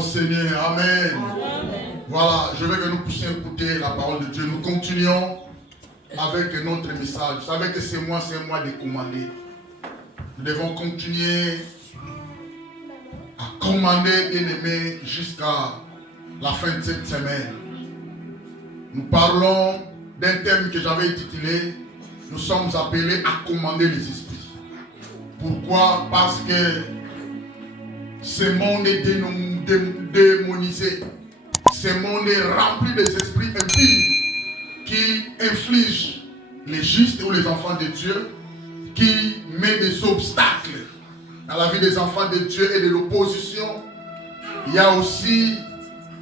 au Seigneur. Amen. Amen. Voilà, je veux que nous puissions écouter la parole de Dieu. Nous continuons avec notre message. Vous savez que c'est un mois de commander. Nous devons continuer à commander, bien-aimés, jusqu'à la fin de cette semaine. Nous parlons d'un thème que j'avais intitulé « Nous sommes appelés à commander les esprits ». Pourquoi? Parce que ce monde est démonisé. Ce monde est rempli des esprits impies qui infligent les justes ou les enfants de Dieu, qui met des obstacles dans la vie des enfants de Dieu et de l'opposition. Il y a aussi,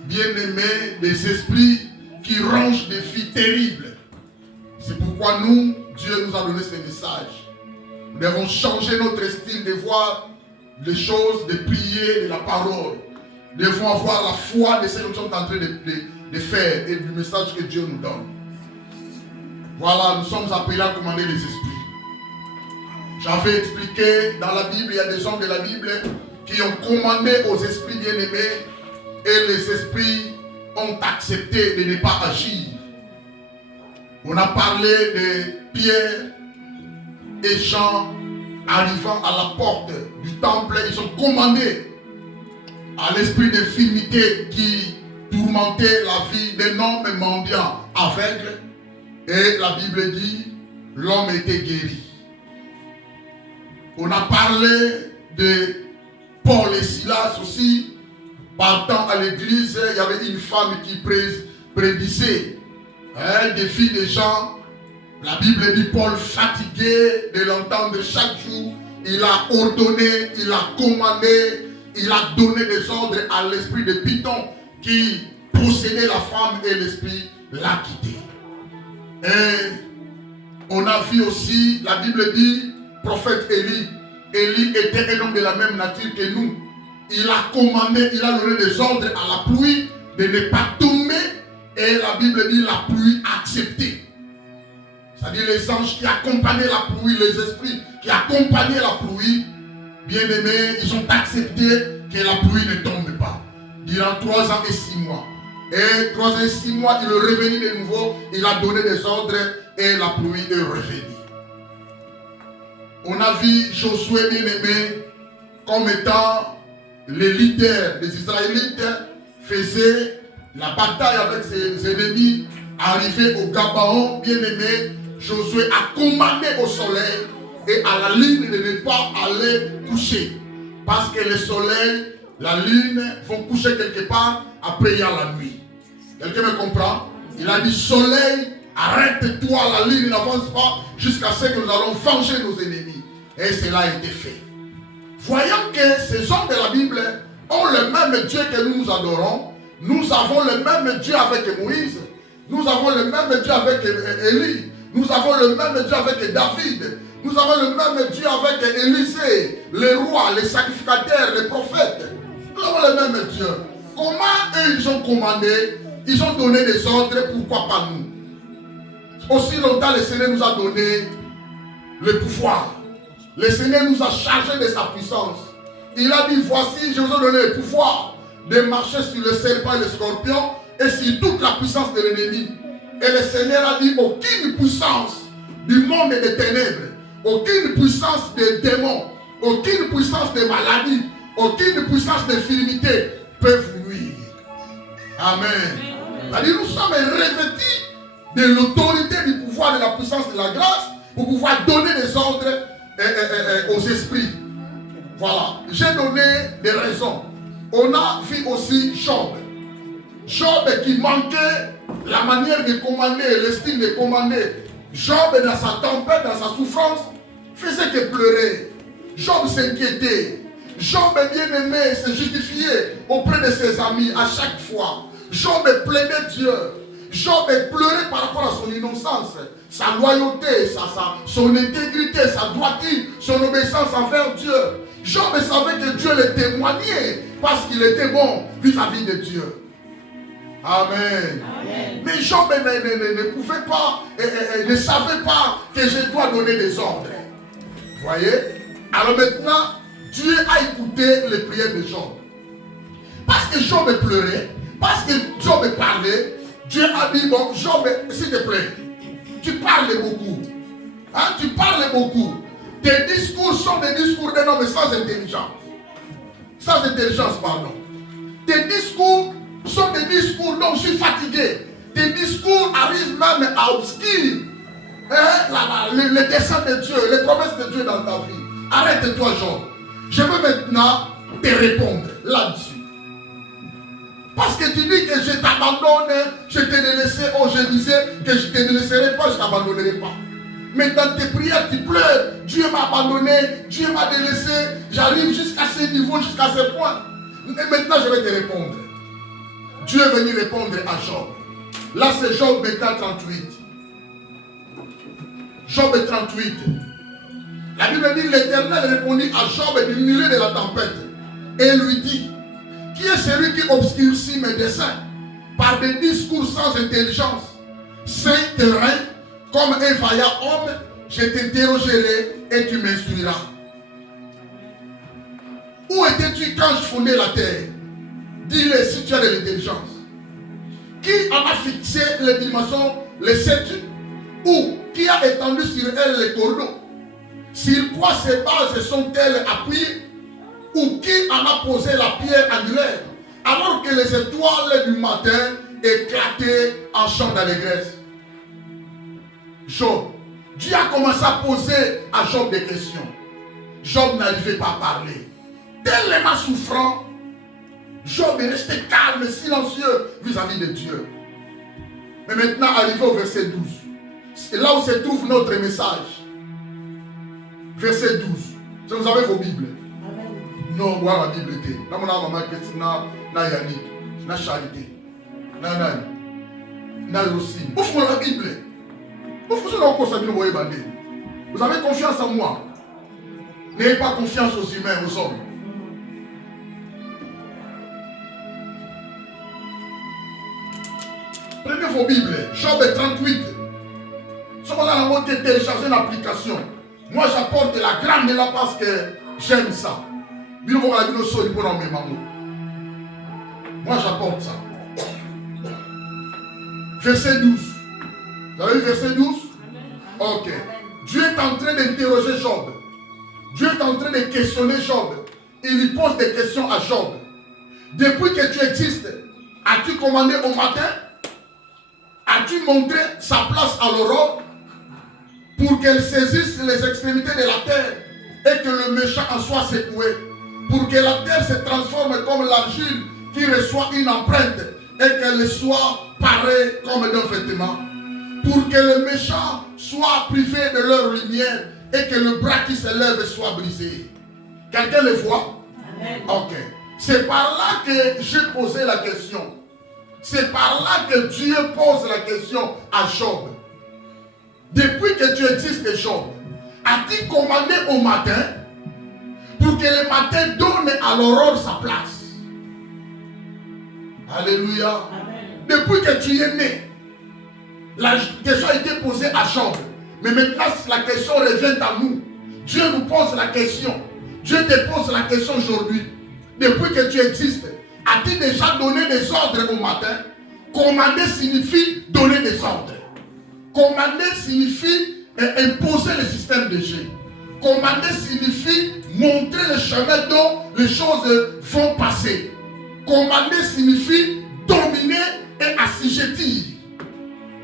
bien aimé, des esprits qui rongent des vies terribles. C'est pourquoi nous, Dieu nous a donné ce message. Nous devons changer notre style de voir les choses, de prier, de la parole. Nous devons avoir la foi de ce que nous sommes en train de faire et du message que Dieu nous donne. Voilà, nous sommes appelés à commander les esprits. J'avais expliqué dans la Bible, il y a des hommes de la Bible qui ont commandé aux esprits bien-aimés et les esprits ont accepté de ne pas agir. On a parlé de Pierre et Jean arrivant à la porte du temple. Ils ont commandé à l'esprit d'infirmité qui tourmentait la vie d'un homme mendiant aveugle. Et la Bible dit, l'homme était guéri. On a parlé de Paul et Silas aussi. Partant à l'église, il y avait une femme qui prédisait des filles des gens. La Bible dit Paul, fatigué de l'entendre chaque jour, il a ordonné, il a commandé, il a donné des ordres à l'esprit de Python qui possédait la femme et l'esprit l'a quitté. Et on a vu aussi, la Bible dit, prophète Élie. Élie était un homme de la même nature que nous. Il a commandé, il a donné des ordres à la pluie de ne pas tomber. Et la Bible dit la pluie acceptée. C'est-à-dire les anges qui accompagnaient la pluie, les esprits qui accompagnaient la pluie, bien aimés, ils ont accepté que la pluie ne tombe pas. Durant 3 ans et 6 mois. Et 3 ans et 6 mois, il est revenu de nouveau, il a donné des ordres et la pluie est revenue. On a vu Josué, bien aimé, comme étant les leaders des Israélites, faisait la bataille avec ses ennemis, arrivé au Gabaon, bien aimé. Josué a commandé au soleil et à la lune de ne pas aller coucher. Parce que le soleil, la lune vont coucher quelque part, après il y a la nuit. Quelqu'un me comprend? Il a dit soleil, arrête-toi, la lune n'avance pas jusqu'à ce que nous allons venger nos ennemis. Et cela a été fait. Voyant que ces hommes de la Bible ont le même Dieu que nous adorons, nous avons le même Dieu avec Moïse, nous avons le même Dieu avec Élie, nous avons le même Dieu avec David, nous avons le même Dieu avec Élisée, les rois, les sacrificateurs, les prophètes. Nous avons le même Dieu. Comment eux ils ont commandé, ils ont donné des ordres, pourquoi pas nous? Aussi longtemps le Seigneur nous a donné le pouvoir. Le Seigneur nous a chargés de sa puissance. Il a dit, voici, je vous ai donné le pouvoir de marcher sur le serpent et le scorpion et sur toute la puissance de l'ennemi. Et le Seigneur a dit, aucune puissance du monde des ténèbres, aucune puissance des démons, aucune puissance des maladies, aucune puissance d'infirmité peut vous nuire. Amen. C'est-à-dire, nous sommes revêtus de l'autorité, du pouvoir, de la puissance, de la grâce pour pouvoir donner des ordres aux esprits. Voilà, j'ai donné des raisons. On a vu aussi Job. Job qui manquait la manière de commander, le style de commander. Job dans sa tempête, dans sa souffrance, faisait que pleurer. Job s'inquiétait. Job bien aimé se justifiait auprès de ses amis à chaque fois. Job plaignait Dieu. Job pleurait par rapport à son innocence, sa loyauté, son intégrité, sa droiture, son obéissance envers Dieu. Job savait que Dieu le témoignait parce qu'il était bon vis-à-vis de Dieu. Amen. Amen. Mais Job ne pouvait pas, ne savait pas que je dois donner des ordres. Vous voyez? Alors maintenant, Dieu a écouté les prières de Job. Parce que Job pleurait, parce que Job parlait, Dieu a dit, bon, Job, s'il te plaît, tu parles beaucoup. Hein, tu parles beaucoup. Tes discours sont des discours d'un homme sans intelligence. Sans intelligence, pardon. Tes discours sont des discours dont je suis fatigué. Tes discours arrivent même à obscurer le dessein de Dieu, les promesses de Dieu dans ta vie. Arrête-toi, Job. Je veux maintenant te répondre là-dessus. Parce que tu dis que je t'abandonne, je t'ai délaissé. Oh, je disais que je ne te délaisserai pas, je ne t'abandonnerai pas. Mais dans tes prières, tu pleures. Dieu m'a abandonné, Dieu m'a délaissé. J'arrive jusqu'à ce niveau, jusqu'à ce point. Et maintenant, je vais te répondre. Dieu est venu répondre à Job. Là, c'est Job 38. Job 38. La Bible dit, l'Éternel répondit à Job du milieu de la tempête. Et lui dit, qui est celui qui obscurcit mes desseins par des discours sans intelligence? Saint terrain, comme un vaillant homme, je t'interrogerai et tu m'instruiras. Où étais-tu quand je fondais la terre? Dis-le si tu as de l'intelligence. Qui en a fixé les dimensions, les sept? Ou qui a étendu sur elle les cordeaux? Sur quoi ces bases sont-elles appuyées? Ou qui en a posé la pierre angulaire? Alors que les étoiles du matin éclataient en chant d'allégresse. Job, Dieu a commencé à poser à Job des questions. Job n'arrivait pas à parler. Tellement souffrant, Job est resté calme, silencieux vis-à-vis de Dieu. Mais maintenant, arrivé au verset 12, c'est là où se trouve notre message. Verset 12. Si vous avez vos Bibles. Non, voilà la Bible. Là, mon maman, na Yannick, na Charité, na Rosine. Ouvre la Bible. Vous avez confiance en moi. N'ayez pas confiance aux humains, aux hommes. Prenez vos Bibles. Job 38. Si on a la télécharger une application, moi j'apporte la grande là parce que j'aime ça. Moi j'apporte ça. Verset 12. Vous avez vu verset 12? Ok. Dieu est en train d'interroger Job. Dieu est en train de questionner Job. Il lui pose des questions à Job. Depuis que tu existes, as-tu commandé au matin? As-tu montré sa place à l'aurore pour qu'elle saisisse les extrémités de la terre et que le méchant en soit secoué? Pour que la terre se transforme comme l'argile qui reçoit une empreinte et qu'elle soit parée comme d'un vêtement. Pour que le méchant soit privé de leur lumière et que le bras qui se lève soit brisé. Quelqu'un le voit? Amen. Ok. C'est par là que j'ai posé la question. C'est par là que Dieu pose la question à Job. Depuis que tu existes, Job, as-tu commandé au matin pour que le matin donne à l'aurore sa place? Alléluia. Amen. Depuis que tu es né, la question a été posée à Job. Mais maintenant, la question revient à nous. Dieu nous pose la question. Dieu te pose la question aujourd'hui. Depuis que tu existes, as-tu déjà donné des ordres au matin? Commander signifie donner des ordres. Commander signifie imposer le système de Dieu. Commander signifie montrer le chemin dont les choses vont passer. Commander signifie dominer et assujettir.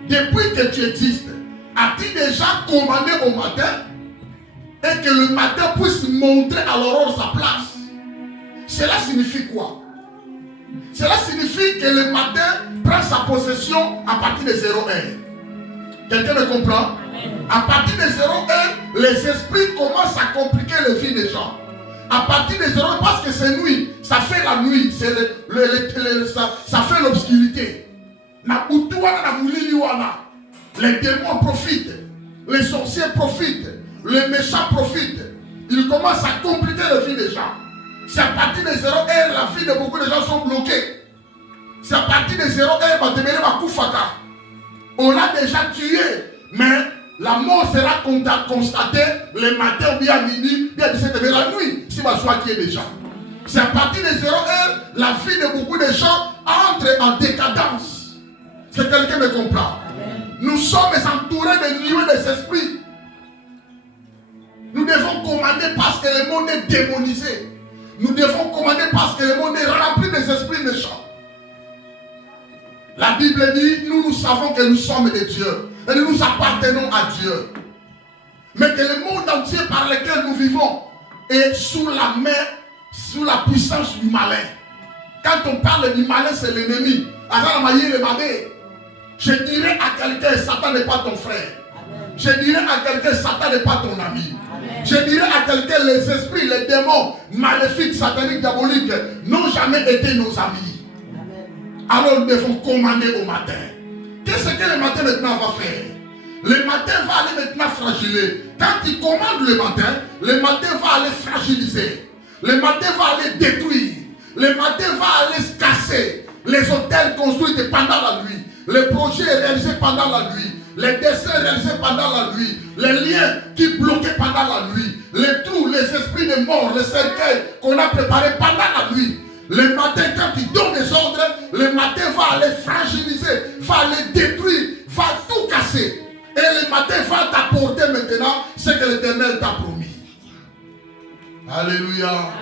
Depuis que tu existes, as-tu déjà commandé au matin et que le matin puisse montrer à l'aurore sa place? Cela signifie quoi? Cela signifie que le matin prend sa possession à partir de 0,1. Quelqu'un me comprend? À partir de 0,1, les esprits commencent à compliquer la vie des gens. À partir de 0,1, parce que c'est nuit, ça fait la nuit, ça fait l'obscurité. Les démons profitent, les sorciers profitent, les méchants profitent. Ils commencent à compliquer la vie des gens. C'est à partir de 0,1, la vie de beaucoup de gens sont bloquées. C'est à partir de 0,1, on l'a déjà tué, mais la mort sera constatée le matin ou bien à midi, bien à 17h, la nuit, si ma soie qui est déjà. C'est à partir de 0 heure, la vie de beaucoup de gens entre en décadence. Est-ce que quelqu'un me comprend? Nous sommes entourés de nuées des esprits. Nous devons commander parce que le monde est démonisé. Nous devons commander parce que le monde est rempli des esprits méchants. La Bible dit, nous savons que nous sommes des dieux. Et nous appartenons à Dieu. Mais que le monde entier par lequel nous vivons est sous la main, sous la puissance du malin. Quand on parle du malin, c'est l'ennemi. Je dirais à quelqu'un, Satan n'est pas ton frère. Je dirais à quelqu'un, Satan n'est pas ton ami. Je dirais à quelqu'un, les esprits, les démons maléfiques, sataniques, diaboliques n'ont jamais été nos amis. Alors nous devons commander au matin. Qu'est-ce que le matin maintenant va faire? Le matin va aller maintenant fragiliser. Quand il commande le matin va aller fragiliser. Le matin va aller détruire. Le matin va aller se casser. Les hôtels construits pendant la nuit. Les projets réalisés pendant la nuit. Les dessins réalisés pendant la nuit. Les liens qui bloquaient pendant la nuit. Les trous, les esprits de mort, les cercueils qu'on a préparés pendant la nuit. Le matin, quand il donne des ordres, le matin va aller fragiliser, va aller détruire, va tout casser. Et le matin va t'apporter maintenant ce que l'Éternel t'a promis. Alléluia.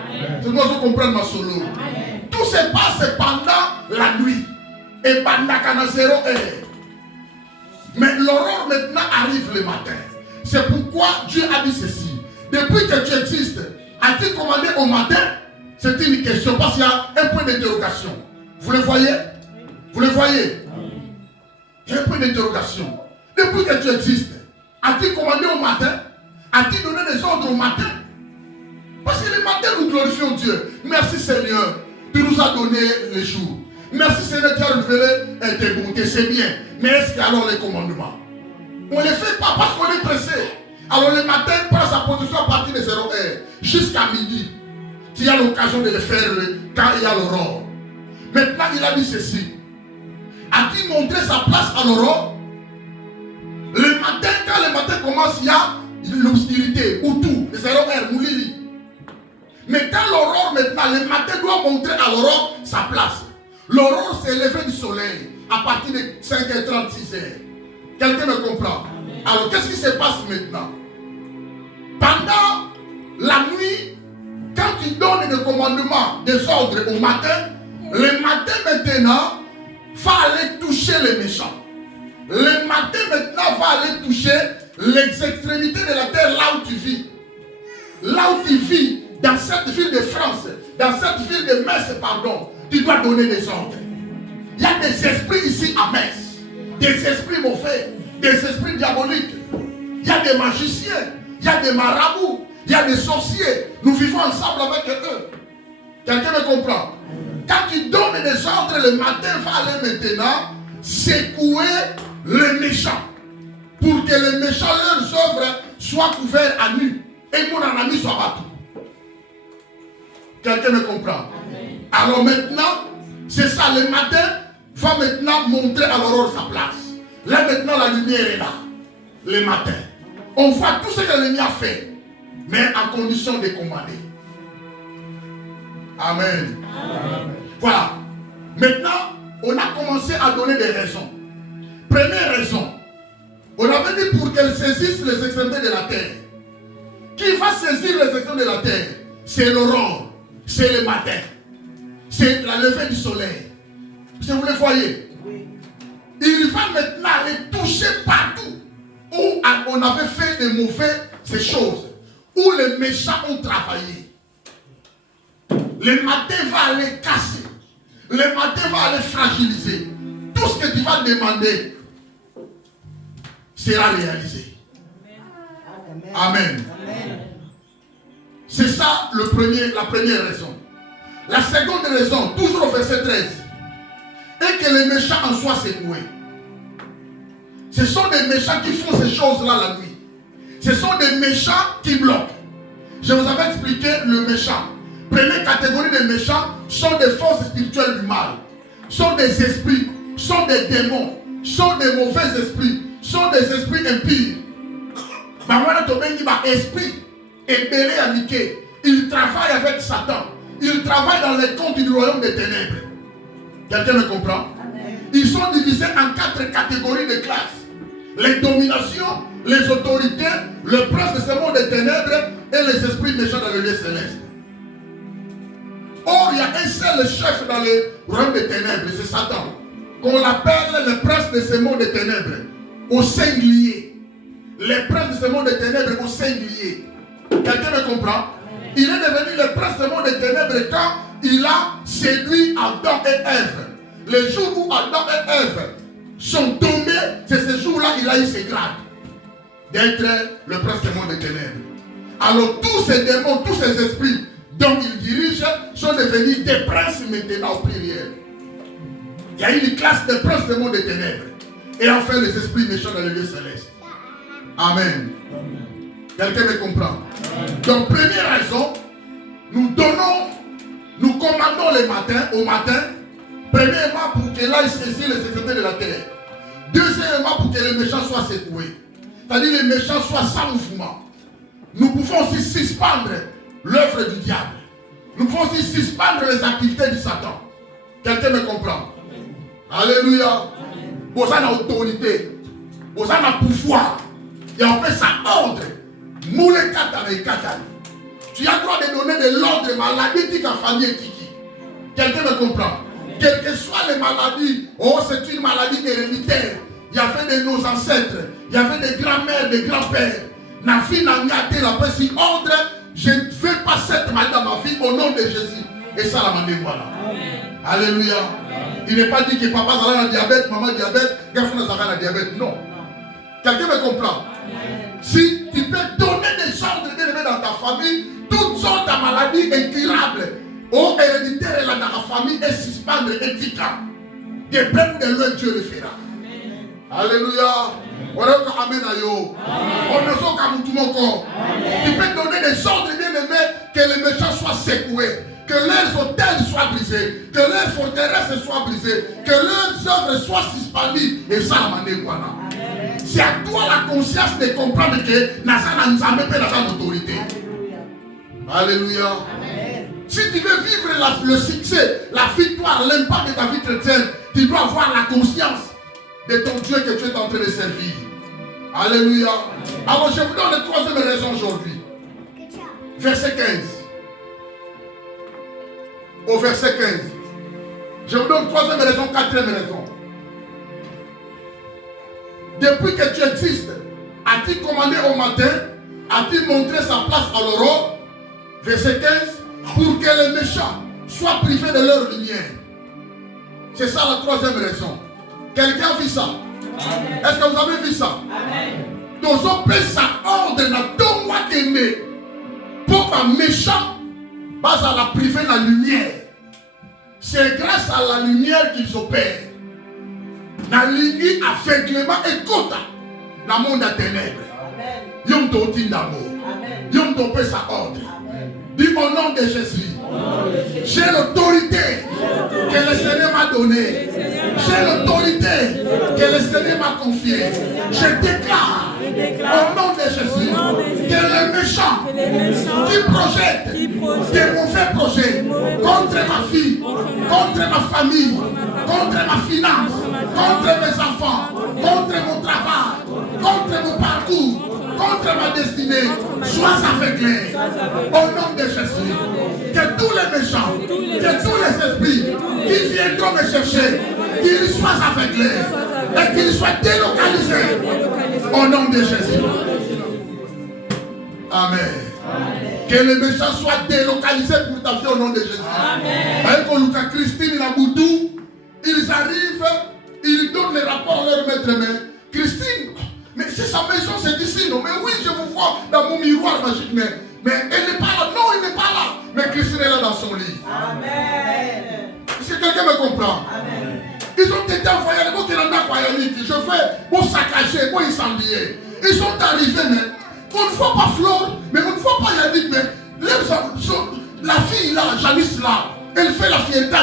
Tout le monde comprend ma solo. Amen. Tout se passe pendant la nuit. Et pendant 0 heure. Mais l'aurore maintenant arrive le matin. C'est pourquoi Dieu a dit ceci. Depuis que tu existes, as-tu commandé au matin? C'est une question parce qu'il y a un point d'interrogation. Vous le voyez? Vous le voyez? Il y a un point d'interrogation. Depuis que tu existes, as-tu commandé au matin? As-tu donné des ordres au matin? Parce que le matin, nous glorifions Dieu. Merci Seigneur, tu nous as donné les jours. Merci Seigneur, tu as révélé tes bontés, c'est bien. Mais est-ce qu'il y a alors les commandements? On ne les fait pas parce qu'on est pressé. Alors le matin, prend sa position à partir de 0 heure jusqu'à midi. Tu as l'occasion de le faire quand il y a l'aurore. Maintenant, il a dit ceci. A-t-il montré sa place à l'aurore? Le matin, quand le matin commence, il y a l'obscurité, ou tout, les 0 heures, moulili. Mais quand l'aurore, maintenant, le matin doit montrer à l'aurore sa place. L'aurore, c'est le lever du soleil à partir de 5h30, 6h. Quelqu'un me comprend? Amen. Alors, qu'est-ce qui se passe maintenant? Pendant la nuit, quand il donne des commandements, des ordres au matin, le matin maintenant va aller toucher les méchants. Le matin maintenant va aller toucher les extrémités de la terre là où tu vis. Là où tu vis, dans cette ville de France, dans cette ville de Metz, pardon, tu dois donner des ordres. Il y a des esprits ici à Metz, des esprits mauvais, des esprits diaboliques. Il y a des magiciens, il y a des marabouts, il y a des sorciers. Nous vivons ensemble avec eux. Quelqu'un me comprend? Quand tu donnes des ordres, le matin va aller maintenant secouer les méchants. Pour que les méchants, leurs œuvres soient couverts à nu. Et mon ami soit battu. Quelqu'un me comprend? Amen. Alors maintenant, c'est ça, le matin va maintenant montrer à l'aurore sa place. Là maintenant la lumière est là. Le matin. On voit tout ce que l'ennemi a fait. Mais à condition de commander. Amen. Amen. Voilà. Maintenant, on a commencé à donner des raisons. Première raison. On avait dit pour qu'elle saisisse les extrémités de la terre. Qui va saisir les extrémités de la terre? C'est l'aurore. C'est le matin. C'est la levée du soleil. Vous le voyez? Oui. Il va maintenant aller toucher partout où on avait fait des mauvaises choses. Où les méchants ont travaillé. Le matin va aller casser. Le matin va aller fragiliser. Tout ce que tu vas demander sera réalisé. Amen. Amen. Amen. C'est ça la première raison. La seconde raison, toujours au verset 13, est que les méchants en soient secoués. Ce sont des méchants qui font ces choses-là la nuit. Ce sont des méchants qui bloquent. Je vous avais expliqué le méchant. Première catégorie des méchants sont des forces spirituelles du mal. Sont des esprits, sont des démons, sont des mauvais esprits, sont des esprits impies. Esprit ébélé à Mickey. Il travaille avec Satan. ils travaillent dans les comptes du royaume des ténèbres. Quelqu'un me comprend? Ils sont divisés en 4 catégories de classes. Les dominations, les autorités, le prince de ce monde des ténèbres et les esprits méchants dans le lieu céleste. Or, il y a un seul chef dans le royaume des ténèbres, c'est Satan, qu'on l'appelle le prince de ce monde des ténèbres, au singulier. Le prince de ce monde des ténèbres au singulier. Quelqu'un me comprend? Il est devenu le prince de ce monde des ténèbres quand il a séduit Adam et Ève. Le jour où Adam et Ève sont tombés, c'est ce jour-là qu'il a eu ses grades d'être le prince du monde des ténèbres. Alors tous ces démons, tous ces esprits dont il dirige sont devenus des princes maintenant au pluriel. Il y a une classe de princes du monde des ténèbres. Et enfin les esprits méchants dans le lieu céleste. Amen. Quelqu'un me comprend? Donc première raison, nous commandons au matin, premièrement pour qu'elle aille saisir les extrémités de la terre. Deuxièmement pour que les méchants soient secoués. C'est-à-dire les méchants soient sans mouvement. Nous pouvons aussi suspendre l'œuvre du diable. Nous pouvons aussi suspendre les activités du Satan. Quelqu'un me comprend? Alléluia. Vous avez autorité. Vous avez pouvoir. Et on fait ça ordre. Moule katane katane. Tu as le droit de donner de l'ordre maladie qui a famille et qui. Quelqu'un me comprend? Quelles que soient les maladies, oh c'est une maladie héréditaire. Il y avait de nos ancêtres, il y avait des grands-mères, des grands-pères. Na fille n'a gâté la paix ordre. Je ne veux pas cette maladie dans ma vie au nom de Jésus. Et ça la mande voilà. Alléluia. Il n'est pas dit que papa a un diabète, maman diabète, garçon a un diabète. Non. Quelqu'un me comprend? Si tu peux donner des ordres dans ta famille, toutes sortes de maladies incurables, ou héréditaires dans ta famille, et suspendre éthiquement. Des peines de loin, Dieu le fera. Alléluia. On est comme Amen ayo. On est comme tout mon corps. Tu peux donner des ordres bien-aimés que les méchants soient secoués, que leurs hôtels soient brisés, que leurs forteresses soient brisées, que leurs œuvres soient suspendues. Et ça, c'est à toi la conscience de comprendre que Nazana nous a mis dans l'autorité. Alléluia. Si tu veux vivre le succès, la victoire, l'impact de ta vie chrétienne, tu dois avoir la conscience de ton Dieu que tu es en train de servir. Alléluia. Alors je vous donne la troisième raison aujourd'hui. Verset 15. Au verset 15. Je vous donne troisième raison, quatrième raison. Depuis que tu existes, as-tu commandé au matin, as-tu montré sa place à l'aurore? Verset 15. Pour que les méchants soient privés de leur lumière. C'est ça la troisième raison. Quelqu'un a vu ça? Est-ce que vous avez vu ça? Amen. Donc on peut ça ordre dans tout mois d'aimer pour un méchant bas à la priver de la lumière. C'est grâce à la lumière qu'ils opèrent. La ligne aveuglement et kota dans le monde des ténèbres. Yom t'oti d'amour. Yom t'opé sa ordre. Dis au nom de Jésus. J'ai l'autorité que le Seigneur m'a donnée. J'ai l'autorité que le Seigneur m'a confiée. Je déclare au nom de Jésus que les méchants qui projettent des mauvais projets contre ma fille, contre ma famille, contre ma finance, contre mes enfants, contre mon travail, contre mon parcours, contre ma destinée, sois aveuglé au nom de Jésus. Que tous les méchants, que tous les esprits qui viendront me chercher, qu'ils soient aveuglés et qu'ils soient délocalisés au nom de Jésus. Amen. Que les méchants soient délocalisés pour ta vie au nom de Jésus. Avec Lucas Christine et la Boudou, ils arrivent, ils donnent les rapports à leur maître. Mais Christine, mais c'est sa maison, c'est ici, non? Mais oui, je vous vois dans mon miroir magique, mais elle n'est pas là. Non, elle n'est pas là. Mais Christine est là dans son lit. Amen. Est-ce que quelqu'un me comprend? Amen. Ils ont été envoyés, je fais pour saccager, pour incendier. Ils sont arrivés, mais on ne voit pas Flore, mais on ne voit pas Yannick, mais la fille là, Janice là, elle fait la fiesta,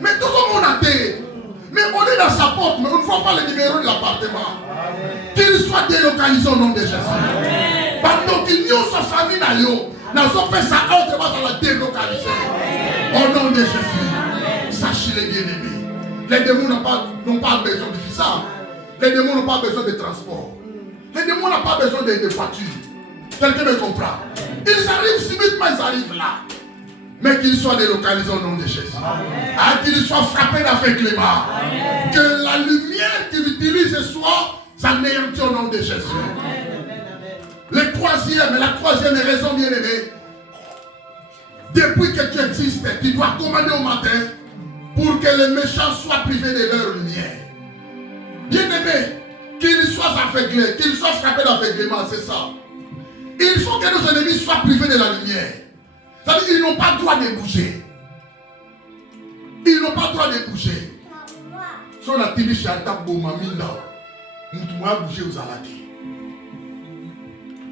mais tout le monde a été. Mais on est dans sa porte, mais on ne voit pas le numéro de l'appartement. Qu'il soit délocalisé au nom de Jésus. Pendant qu'il y a sa famille, Nous avons fait ça autrement dans la délocalisation. Au nom de Jésus. Sachez les bien-aimés. Les démons n'ont pas besoin de visa. Les démons n'ont pas besoin de transport. Les démons n'ont pas besoin de voiture. Quelqu'un me comprend. Ils arrivent subitement, ils arrivent là. Mais qu'ils soient délocalisés au nom de Jésus. Qu'ils soient frappés d'aveuglement. Que la lumière qu'ils utilisent ce soir s'anéantit au nom de Jésus. La troisième raison, bien aimé, depuis que tu existes, tu dois commander au matin pour que les méchants soient privés de leur lumière. Bien aimé, qu'ils soient aveuglés, qu'ils soient frappés d'aveuglement, c'est ça. Il faut que nos ennemis soient privés de la lumière. C'est-à-dire qu'ils n'ont pas le droit de bouger. Ils n'ont pas le droit de bouger. Si on a tiré chez Alta Bomaminda, nous devons bouger aux aladis.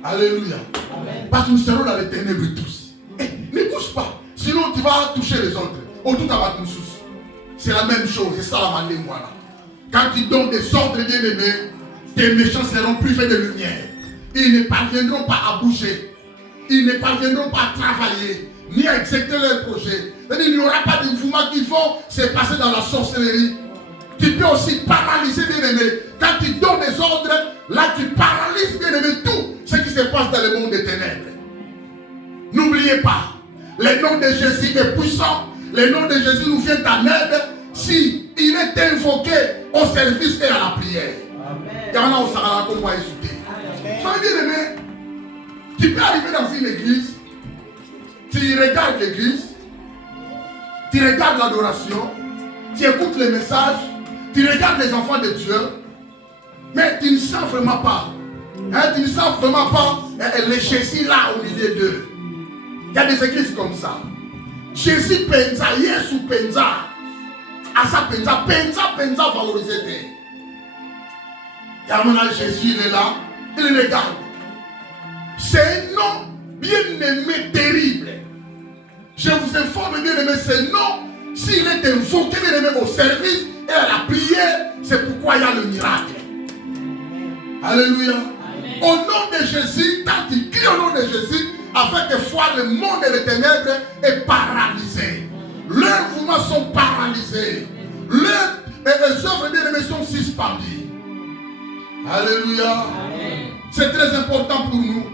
Alléluia. Amen. Parce que nous serons dans les ténèbres tous. Ne bouge pas. Sinon tu vas toucher les autres. C'est la même chose. C'est ça la manière. Voilà. Quand tu donnes des ordres bien-aimés, tes méchants seront privés de lumière. Ils ne parviendront pas à bouger. Ils ne parviendront pas à travailler, ni à exécuter leurs projets. Il n'y aura pas de mouvement qui vont se passer dans la sorcellerie. Tu peux aussi paralyser, bien-aimé. Quand tu donnes des ordres, là tu paralyses, bien-aimé, tout ce qui se passe dans le monde des ténèbres. N'oubliez pas, le nom de Jésus est puissant. Le nom de Jésus nous vient en aide si il est invoqué au service et à la prière. Amen. Soyez bien-aimé. Tu peux arriver dans une église, tu regardes l'église, tu regardes l'adoration, tu écoutes les messages, tu regardes les enfants de Dieu, mais tu ne sens vraiment pas. Tu ne sens vraiment pas les Jésus là au milieu d'eux. Il y a des églises comme ça. Jésus pensa, Jésus pensa. Asa pensa valorisé. Il y a un Jésus, il est là, il regarde. C'est un nom bien-aimé terrible. Je vous informe, bien-aimé, ce nom, s'il est invoqué, bien-aimé, au service et à la prière, c'est pourquoi il y a le miracle. Alléluia. Amen. Au nom de Jésus, quand tu cries au nom de Jésus, avec que foi, le monde et les ténèbres est paralysé. Leurs mouvements sont paralysés. Leurs œuvres bien-aimées sont suspendues. Alléluia. C'est très important pour nous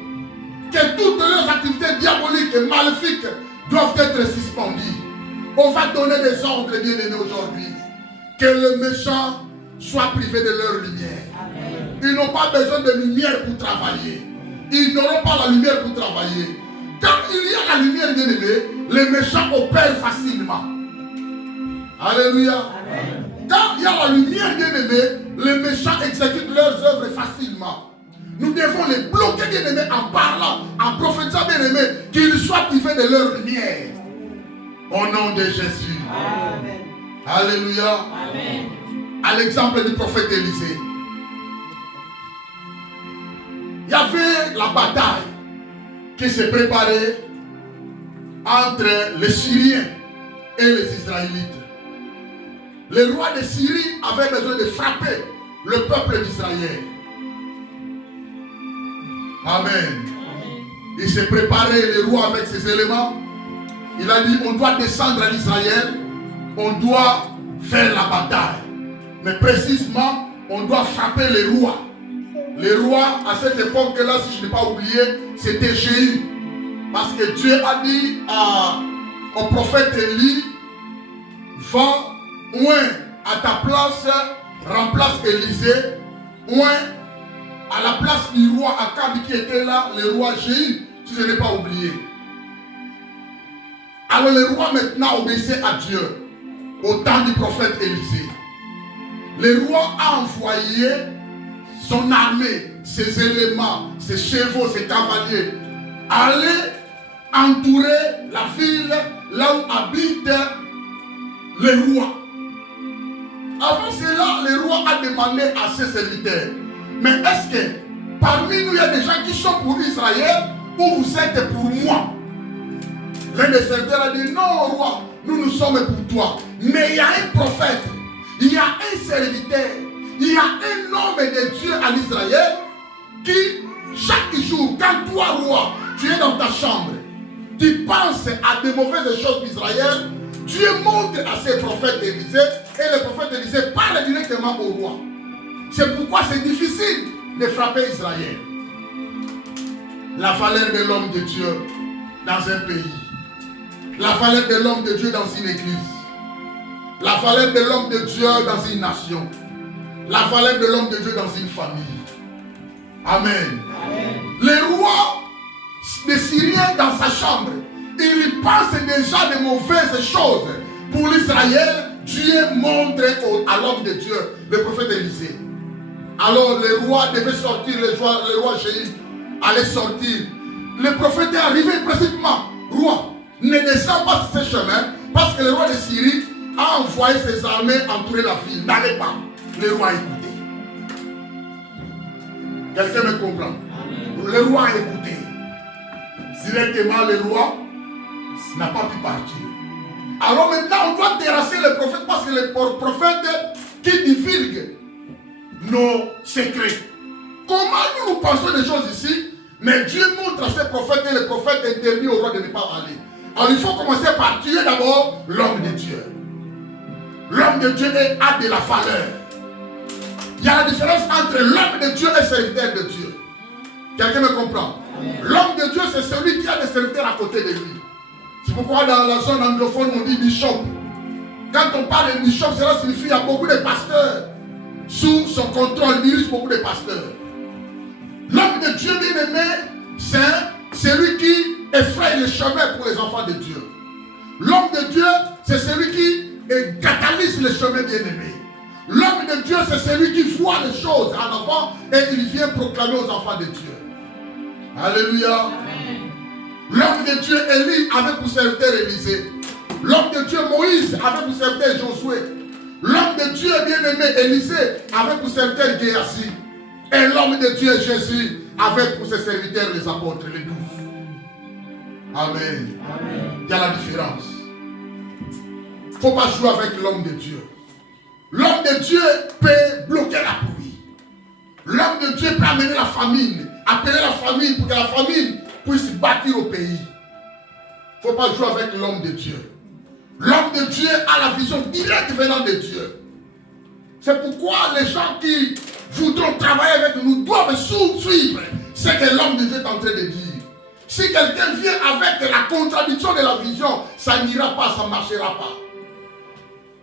que toutes leurs activités diaboliques et maléfiques doivent être suspendues. On va donner des ordres bien-aimés aujourd'hui. Que les méchants soient privés de leur lumière. Amen. Ils n'ont pas besoin de lumière pour travailler. Ils n'auront pas la lumière pour travailler. Quand il y a la lumière bien-aimée, les méchants opèrent facilement. Alléluia. Amen. Quand il y a la lumière bien-aimée, les méchants exécutent leurs œuvres facilement. Nous devons les bloquer bien-aimés en parlant, en prophétisant bien-aimés, qu'ils soient privés de leur lumière. Au nom de Jésus. Amen. Alléluia. Amen. À l'exemple du prophète Élisée. Il y avait la bataille qui s'est préparée entre les Syriens et les Israélites. Le roi de Syrie avait besoin de frapper le peuple d'Israël. Amen. Il s'est préparé, le roi, avec ses éléments. Il a dit, on doit descendre à Israël, on doit faire la bataille. Mais précisément, on doit frapper les rois. Les rois, à cette époque-là, si je n'ai pas oublié, c'était Jéhu. Parce que Dieu a dit au prophète Élie, va, à ta place, remplace Élisée, à la place du roi Akab qui était là, le roi Jéhu, si je n'ai pas oublié. Alors le roi maintenant obéissait à Dieu au temps du prophète Élisée. Le roi a envoyé son armée, ses éléments, ses chevaux, ses cavaliers, aller entourer la ville là où habite le roi. Avant cela, le roi a demandé à ses serviteurs, mais est-ce que parmi nous, il y a des gens qui sont pour Israël ou vous êtes pour moi? L'un des serviteurs a dit, non roi, nous sommes pour toi. Mais il y a un prophète, il y a un serviteur, il y a un homme de Dieu en Israël qui, chaque jour, quand toi roi, tu es dans ta chambre, qui pense à de mauvaises choses d'Israël, Dieu montre à ses prophètes Élisée, et le prophète Élisée parle directement au roi. C'est pourquoi c'est difficile de frapper Israël. La valeur de l'homme de Dieu dans un pays. La valeur de l'homme de Dieu dans une église. La valeur de l'homme de Dieu dans une nation. La valeur de l'homme de Dieu dans une famille. Amen. Amen. Le roi des Syriens dans sa chambre, il pense déjà de mauvaises choses pour l'Israël. Dieu montre à l'homme de Dieu, le prophète Élisée. Alors le roi devait sortir, le roi Jéhu allait sortir. Le prophète est arrivé précipitamment. Roi, ne descends pas sur ce chemin, parce que le roi de Syrie a envoyé ses armées entourer la ville. N'allez pas. Le roi a écouté. Quelqu'un me comprend? Le roi a écouté. Directement, le roi n'a pas pu partir. Alors maintenant, on doit terrasser le prophète, parce que le prophète qui divulgue nos secrets. Comment nous pensons des choses ici? Mais Dieu montre à ses prophètes, et le prophète interdit au roi de ne pas aller. Alors il faut commencer par tuer d'abord l'homme de Dieu. L'homme de Dieu a de la valeur. Il y a la différence entre l'homme de Dieu et le serviteur de Dieu. Quelqu'un me comprend? L'homme de Dieu, c'est celui qui a des serviteurs à côté de lui. C'est pourquoi dans la zone anglophone, on dit bishop. Quand on parle de bishop, cela signifie qu'il y a beaucoup de pasteurs. Sous son contrôle, il dirige beaucoup de pasteurs. L'homme de Dieu bien-aimé, c'est celui qui effraie le chemin pour les enfants de Dieu. L'homme de Dieu, c'est celui qui catalyse le chemin bien-aimé. L'homme de Dieu, c'est celui qui voit les choses en avant et il vient proclamer aux enfants de Dieu. Alléluia. L'homme de Dieu, Élie, avait pour serviteur Élisée. L'homme de Dieu, Moïse, avait pour serviteur Josué. L'homme de Dieu, bien-aimé, Élisée, avait pour serviteur Géasi. Et l'homme de Dieu, Jésus, avait pour ses serviteurs les apôtres, les 12. Amen. Amen. Il y a la différence. Il ne faut pas jouer avec l'homme de Dieu. L'homme de Dieu peut bloquer la pluie. L'homme de Dieu peut amener la famine. Appeler la famine pour que la famine puisse bâtir au pays. Il ne faut pas jouer avec l'homme de Dieu. L'homme de Dieu a la vision directe venant de Dieu. C'est pourquoi les gens qui voudront travailler avec nous doivent suivre ce que l'homme de Dieu est en train de dire. Si quelqu'un vient avec la contradiction de la vision, ça n'ira pas, ça ne marchera pas.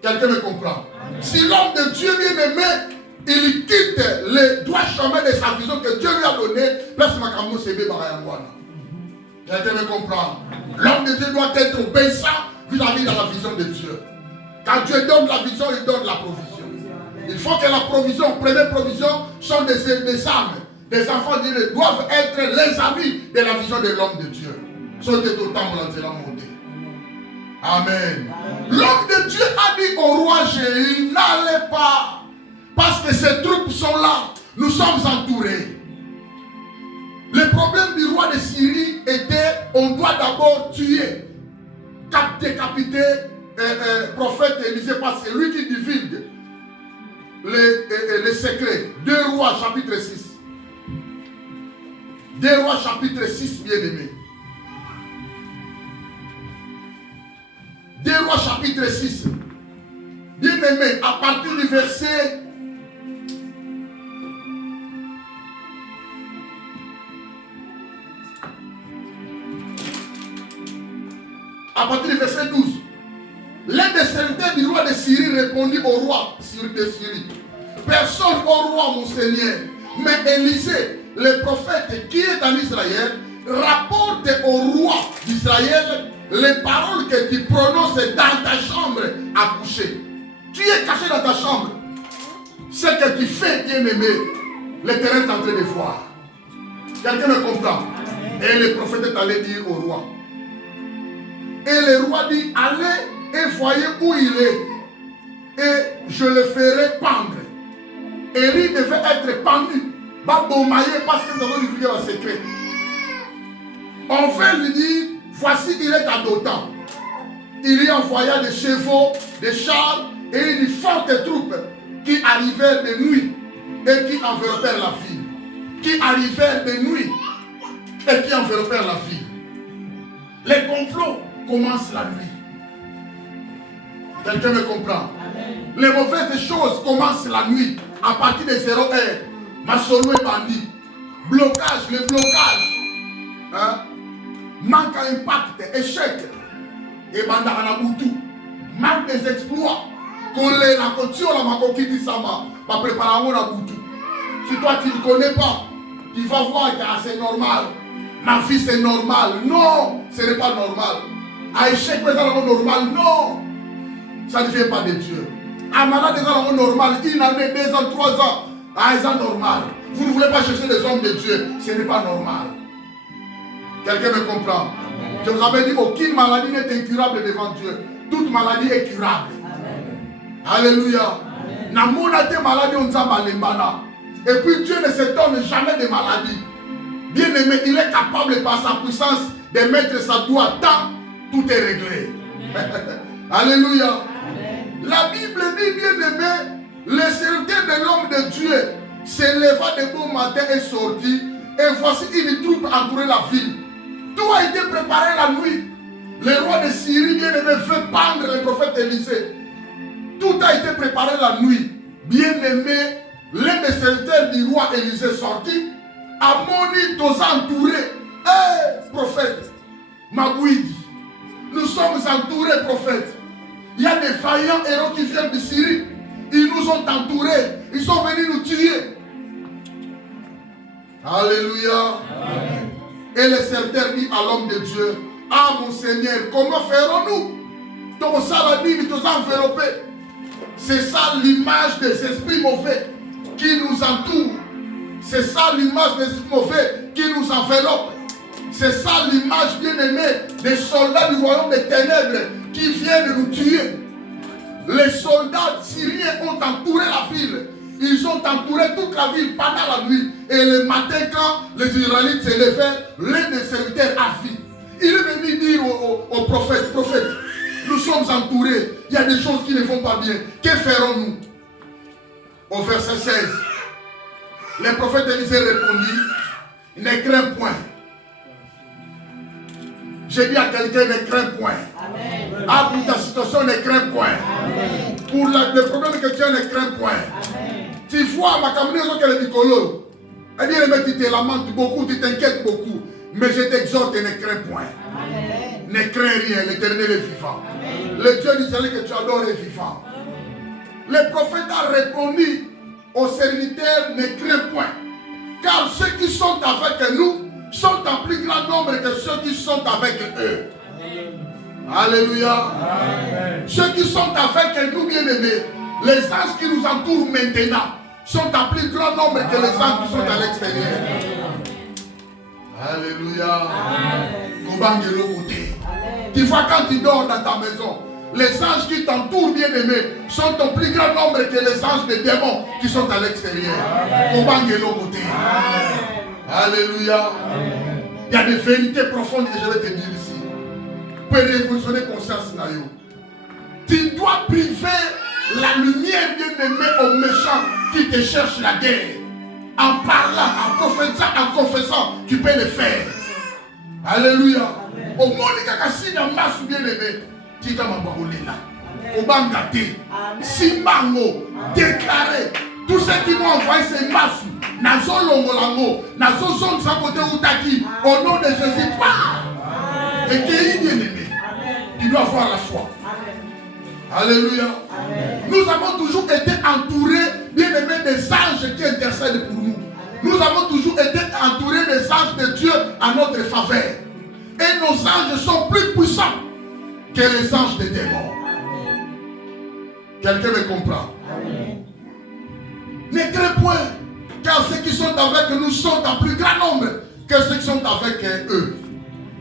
Quelqu'un me comprend? Amen. Si l'homme de Dieu bien-aimé, il quitte le droit chemin de sa vision que Dieu lui a donné, quelqu'un me comprend? L'homme de Dieu doit être obéissant vis-à-vis de la vision de Dieu. Quand Dieu donne la vision, il donne la provision. Il faut que la provision, première provision, sont des âmes. Des enfants de Dieu doivent être les amis de la vision de l'homme de Dieu. Amen. L'homme de Dieu a dit au roi Jéhu, n'allez pas, parce que ces troupes sont là. Nous sommes entourés. Le problème du roi de Syrie était, on doit d'abord tuer, décapiter prophète Élisée, parce que c'est lui qui divulgue les secrets. 2 Rois chapitre 6. 2 Rois chapitre 6, bien-aimés. 2 Rois chapitre 6. Bien-aimés, à partir du verset... À partir du verset 12. L'un des serviteurs du roi de Syrie répondit au roi de Syrie. Personne au roi, mon Seigneur. Mais Élisée, le prophète qui est en Israël, rapporte au roi d'Israël les paroles que tu prononces dans ta chambre à coucher. Tu es caché dans ta chambre. Ce que tu fais, bien-aimé, l'Éternel est en train de voir. Quelqu'un me comprend? Et le prophète est allé dire au roi. Et le roi dit, allez et voyez où il est. Et je le ferai pendre. Élie devait être pendu. Baboumaillé parce que nous avons divulgué un secret. On veut lui dire, voici il est à Dothan. Il y envoya des chevaux, des chars et une forte troupe qui arrivèrent de nuit et qui enveloppèrent la ville. Qui arrivèrent de nuit et qui enveloppèrent la ville. Les complots commencent la nuit. Quelqu'un me comprend? Amen. Les mauvaises choses commencent la nuit. À partir de 0 heure. Maçonnerie et bandit. Blocage, le blocage. Hein? Manque à impact, échec. Et bandana boutou. Manque des exploits. Collé la couture, la makokiti sama. Ma préparation la boutou. Si toi tu ne connais pas, tu vas voir que c'est normal. Ma fille c'est normal. Non, ce n'est pas normal. À échec, c'est normal. Non. Ça ne vient pas de Dieu. À malade, c'est normal. Une année, 2 ans, 3 ans. Ah, c'est normal. Vous ne voulez pas chercher les hommes de Dieu. Ce n'est pas normal. Quelqu'un me comprend? Amen. Je vous avais dit, aucune maladie n'est incurable devant Dieu. Toute maladie est curable. Amen. Alléluia. Namonate maladie on malembana. Et puis Dieu ne s'étonne jamais des maladies. Bien aimé, il est capable par sa puissance de mettre sa doigt tant, tout est réglé. Alléluia. Amen. La Bible dit, bien aimé, le serviteur de l'homme de Dieu s'éleva de bon matin et sortit, et voici une troupe entourait la ville. Tout a été préparé la nuit. Le roi de Syrie, bien aimé, veut pendre le prophète Élisée. Tout a été préparé la nuit. Bien aimé, l'un des serviteurs du roi Élisée sortit, a moni tous entourés. Prophète, Magouidi, nous sommes entourés, prophète. Il y a des vaillants héros qui viennent de Syrie. Ils nous ont entourés. Ils sont venus nous tuer. Alléluia. Amen. Et le serviteur dit à l'homme de Dieu, ah mon Seigneur, comment ferons-nous? Ton saladine, tous enveloppés. C'est ça l'image des esprits mauvais qui nous entourent. C'est ça l'image des esprits mauvais qui nous enveloppent. C'est ça l'image bien-aimée des soldats du royaume des ténèbres qui viennent nous tuer. Les soldats syriens ont entouré la ville. Ils ont entouré toute la ville pendant la nuit. Et le matin, quand les Israélites se levaient, l'un des serviteurs a vu. Il est venu dire au prophète, prophète, nous sommes entourés. Il y a des choses qui ne vont pas bien. Que ferons-nous? Au verset 16, le prophète Élisée répondit, ne crains point. J'ai dit à quelqu'un, ne crains point. Amen. Ah, pour ta situation, ne crains point. Amen. Pour le problème que tu as, ne crains point. Amen. Tu vois, ma combinaison qu'elle est Nicolo. Elle dit, tu te lamentes beaucoup, tu t'inquiètes beaucoup. Mais je t'exhorte, ne crains point. Amen. Ne crains rien, l'Éternel est vivant. Amen. Le Dieu d'Israël que tu adores est vivant. Amen. Le prophète a répondu aux serviteurs, ne crains point. Car ceux qui sont avec nous sont en plus grand nombre que ceux qui sont avec eux. Amen. Alléluia. Amen. Ceux qui sont avec nous, bien-aimés, les anges qui nous entourent maintenant, sont en plus grand nombre que les anges qui sont à l'extérieur. Alléluia. Tu vois, quand tu dors dans ta maison, les anges qui t'entourent, bien-aimés, sont en plus grand nombre que les anges des démons qui sont à l'extérieur. Alléluia. Amen. Il y a des vérités profondes que je vais te dire ici. Pour révolutionner conscience. Tu dois priver la lumière, bien-aimée, aux méchants qui te cherchent la guerre. En parlant, en prophétisant, en confessant, tu peux le faire. Alléluia. Au monde qui a masse bien-aimé, tu dois m'embarquer là. Au bangaté, Simango, déclaré. Tous ceux qui m'ont envoyé ces masses, Nazo Longolango, Nazo Zone Sakote Outaki, au nom de Jésus, pas. Et qui est bien-aimé, tu dois avoir la foi. Alléluia. Amen. Nous avons toujours été entourés, bien-aimés, des anges qui intercèdent pour nous. Nous avons toujours été entourés des anges de Dieu à notre faveur. Et nos anges sont plus puissants que les anges des démons. Quelqu'un me comprend? Amen. Ne crains point, car ceux qui sont avec nous sont en plus grand nombre que ceux qui sont avec eux.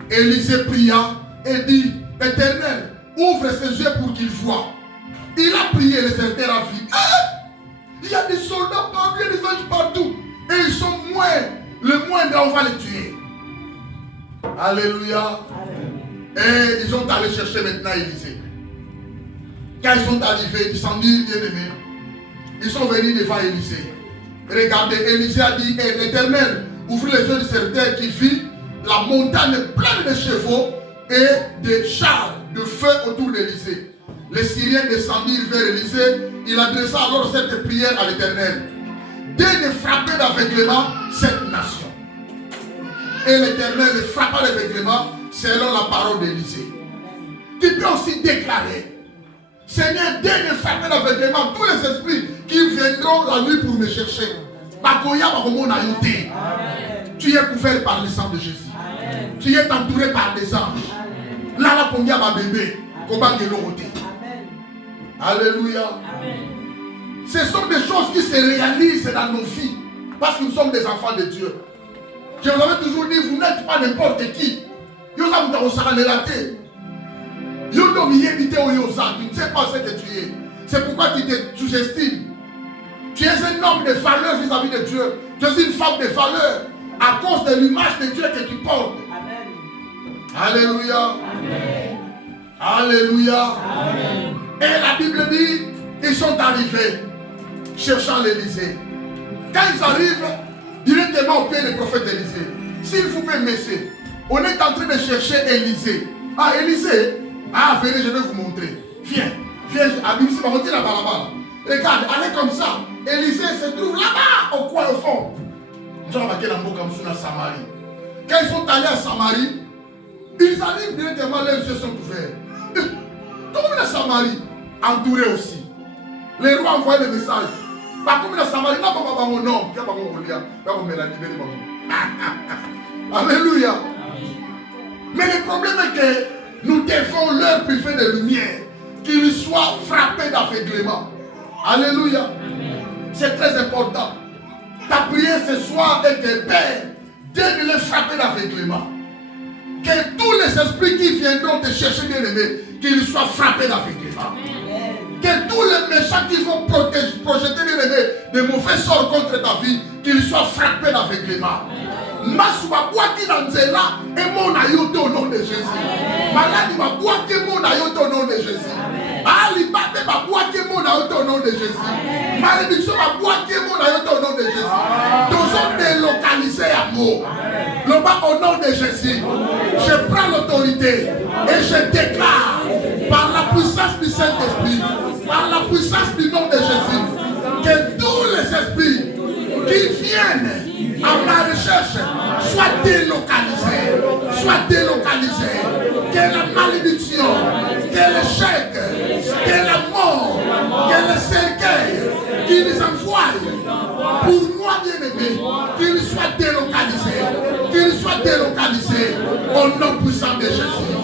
Élisée pria et dit, Éternel, ouvre ses yeux pour qu'il voie. Il a prié, le serviteur a vu. Il y a des soldats partout, il y a des anges partout. Et ils sont moins. Le moindre, on va les tuer. Alléluia. Amen. Et ils sont allés chercher maintenant Élisée. Quand ils sont arrivés, ils sont dit, bien-aimés, ils sont venus devant Élisée. Regardez, Élisée a dit, l'Éternel, ouvrez les yeux du serviteur qui vit la montagne pleine de chevaux et des chars de feu autour d'Élysée. Les Syriens descendirent vers Élysée. Il adressa alors cette prière à l'Éternel. Daigne frapper d'aveuglement cette nation. Et l'Éternel les frappa d'aveuglement selon la parole d'Élysée. Tu peux aussi déclarer, Seigneur, daigne frapper d'aveuglement tous les esprits qui viendront la nuit pour me chercher. Tu es couvert par le sang de Jésus. Amen. Tu es entouré par des anges. Là, la pongia va bébé. Alléluia. Amen. Ce sont des choses qui se réalisent dans nos vies. Parce que nous sommes des enfants de Dieu. Je vous avais toujours dit, vous n'êtes pas n'importe qui. Tu ne sais pas ce que tu es. C'est pourquoi tu te sous-estimes. Tu es un homme de valeur vis-à-vis de Dieu. Tu es une femme de valeur à cause de l'image de Dieu que tu portes. Amen. Alléluia. Amen. Alléluia. Amen. Et la Bible dit, ils sont arrivés cherchant l'Élysée. Quand ils arrivent directement au pied du prophète Élysée, s'il vous plaît, messieurs, on est en train de chercher Élysée. Ah, Élysée, ah, venez, je vais vous montrer. Viens, viens, Abim, c'est monter là-bas. Regarde, allez comme ça. Élysée se trouve là-bas, au coin, au fond. Ils ont remarqué la mot comme ça, Samarie. Quand ils sont allés à Samarie, ils arrivent directement, les yeux sont ouverts. Comme la Samarie, entourée aussi. Les rois envoient le message. Pas comme la Samarie, là, pas mon nom. Alléluia. Mais le problème est que nous devons leur priver de lumière, qu'ils soient frappés d'aveuglement. Alléluia. C'est très important. Ta prière ce soir est que Père, daigne les frapper d'aveuglement. Que tous les esprits qui viendront te chercher, bien aimé, qu'ils soient frappés d'aveuglement. Que tous les méchants qui vont projeter, bien aimé, de mauvais sorts contre ta vie, qu'ils soient frappés d'aveuglement. Masuba boîte dans Zéla et mon ayoto au nom de Jésus. Malade ma boîte et mon ayoto au nom de Jésus. Ali Bate ma boîte et mon ayoto au nom de Jésus. Malédiction ma boîte et mon ayoto au nom de Jésus. Nous sommes délocalisés à mot. Au nom de Jésus, je prends l'autorité et je déclare par la puissance du Saint-Esprit, par la puissance du nom de Jésus, que tous les esprits qui viennent à ma recherche soient délocalisés, que la malédiction, que l'échec, que la mort, que le cercueil qui les envoie pour moi bien-aimé, qu'ils soient délocalisés au nom puissant de Jésus.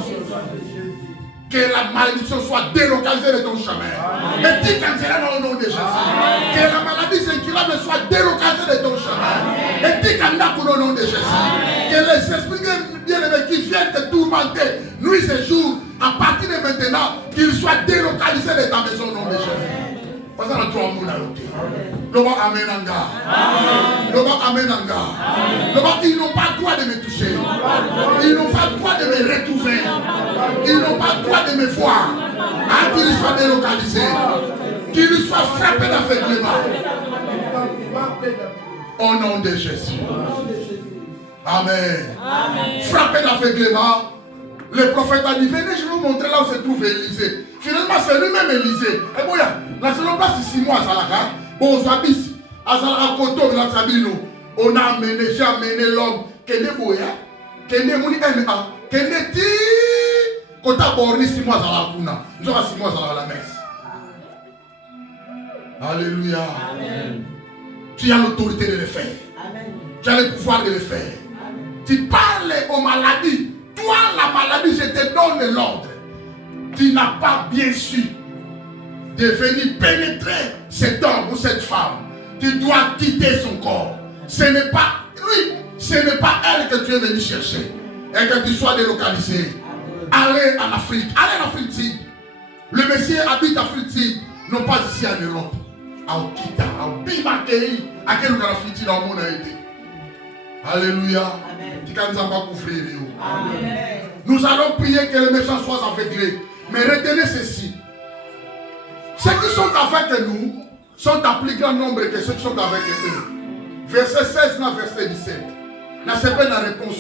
Que la malédiction soit délocalisée de ton chemin. Et dis quand c'est au nom de Jésus. Que la maladie incurable soit délocalisée de ton chemin. Et dis quand au nom de Jésus. Que les esprits bien-aimés qui viennent te tourmenter nuit et jour, à partir de maintenant, qu'ils soient délocalisés de ta maison au nom de Jésus. Parce que nous avons Loba amen anga. Loba amen anga. Loba, ils n'ont pas le droit de me toucher. Ils n'ont pas le droit de me retrouver. Ils n'ont pas le droit de me voir. Qu'ils soient délocalisés. Qu'ils soient frappés d'aveuglement. Au nom de Jésus. Amen. Frappés d'aveuglement. Le prophète a dit, venez, je vais vous montrer là où se trouve Élysée. Finalement, c'est lui-même Élysée. Et bon, la seule place ici, moi, à Salaka. Bon, on s'habille ici. À Salaka, on a amené, j'ai amené l'homme. Kene Boya, Kene Mouni M.A. Kene Ti. Kota Borni, 6 mois à la Kuna. Nous avons 6 mois à la messe. Alléluia. Amen. Tu as l'autorité de le faire. Amen. Tu as le pouvoir de le faire. Amen. Tu parles aux maladies. Toi, la maladie, je te donne l'ordre. Tu n'as pas bien su de venir pénétrer cet homme ou cette femme. Tu dois quitter son corps. Ce n'est pas lui, ce n'est pas elle que tu es venu chercher. Et que tu sois délocalisé. Allez en Afrique. Allez en Afrique. Le Messie habite en Afrique, non pas ici en Europe. À Okita, à Bimakei, à quel endroit Afrique dans le monde a été. Alléluia. Amen. Nous allons prier que les méchants soient aveuglés. Mais retenez ceci. Ceux qui sont avec nous sont en plus grand nombre que ceux qui sont avec eux. Verset 16, verset 17. N'a pas la réponse.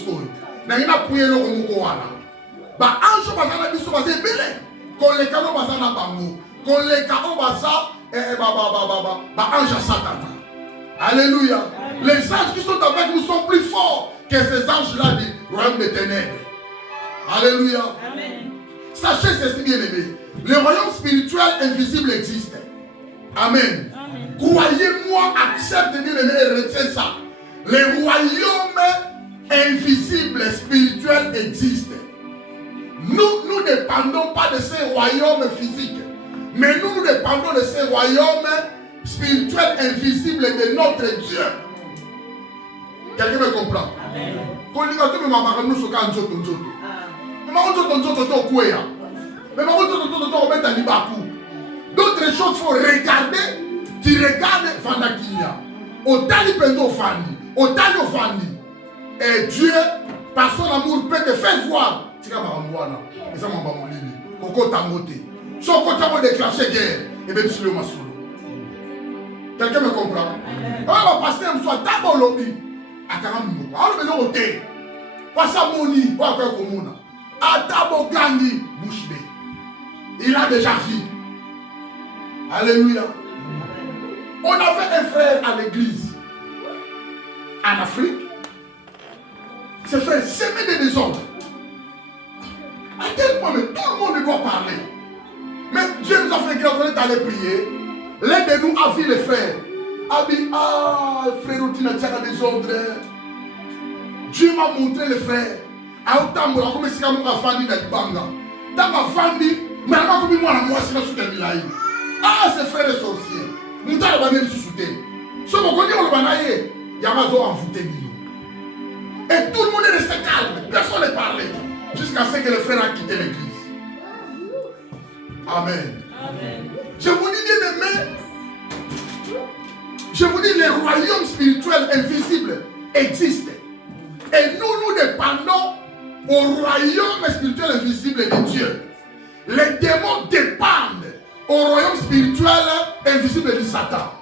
N'a pas prié le Romukoana. Ba ange bazana biso baza ebele. Koleka no bazana bango. Koleka o baza ba ange Satan. Alléluia. Les anges qui sont avec nous sont plus forts que ces anges-là du royaume des ténèbres. Alléluia. Amen. Sachez ceci, bien aimé. Le royaume spirituel invisible existe. Amen. Amen. Croyez-moi, acceptez bien aimé et retiens ça. Le royaume invisible spirituel existe. Nous ne dépendons pas de ces royaumes physiques, mais nous dépendons de ces royaumes spirituels invisibles de notre Dieu. Quelqu'un me comprend? Amen. D'autres choses, il faut regarder. Tu regardes Fandakinia. Autant pendo Fandi. Autant Fandi. Et Dieu, par son amour, peut te faire voir. Tu vas m'envoyer. Et ça m'a dit. Coco Tamoté. Son côté va déclencher guerre. Et bien, tu le masolo. Quelqu'un me comprend? Alors, le pasteur me soit d'abord lobby. Alors, mais non, t'es. Passa Moni. Ou à quoi comme Atabo Gandhi, bouche bée. Il a déjà vu. Alléluia. On avait un frère à l'église en Afrique. Ce frère s'aimait des désordres. À tel point, mais tout le monde doit parler. Mais Dieu nous a fait grâce, on est allé prier. L'un de nous a vu le frère. A dit, frère, tu n'as pas des désordres. Dieu m'a montré le frère. Ah, ce frère est sorcier. Nous avons bien sous-souté. Ce qu'on dit, on va aller. Yamazo envoûté. Et tout le monde est resté calme. Personne ne parlait. Jusqu'à ce que le frère a quitté l'église. Amen. Amen. Je vous dis, bien aimé, je vous dis, les royaumes spirituels invisibles existent. Et nous dépendons au royaume spirituel invisible de Dieu. Les démons dépendent au royaume spirituel invisible de Satan.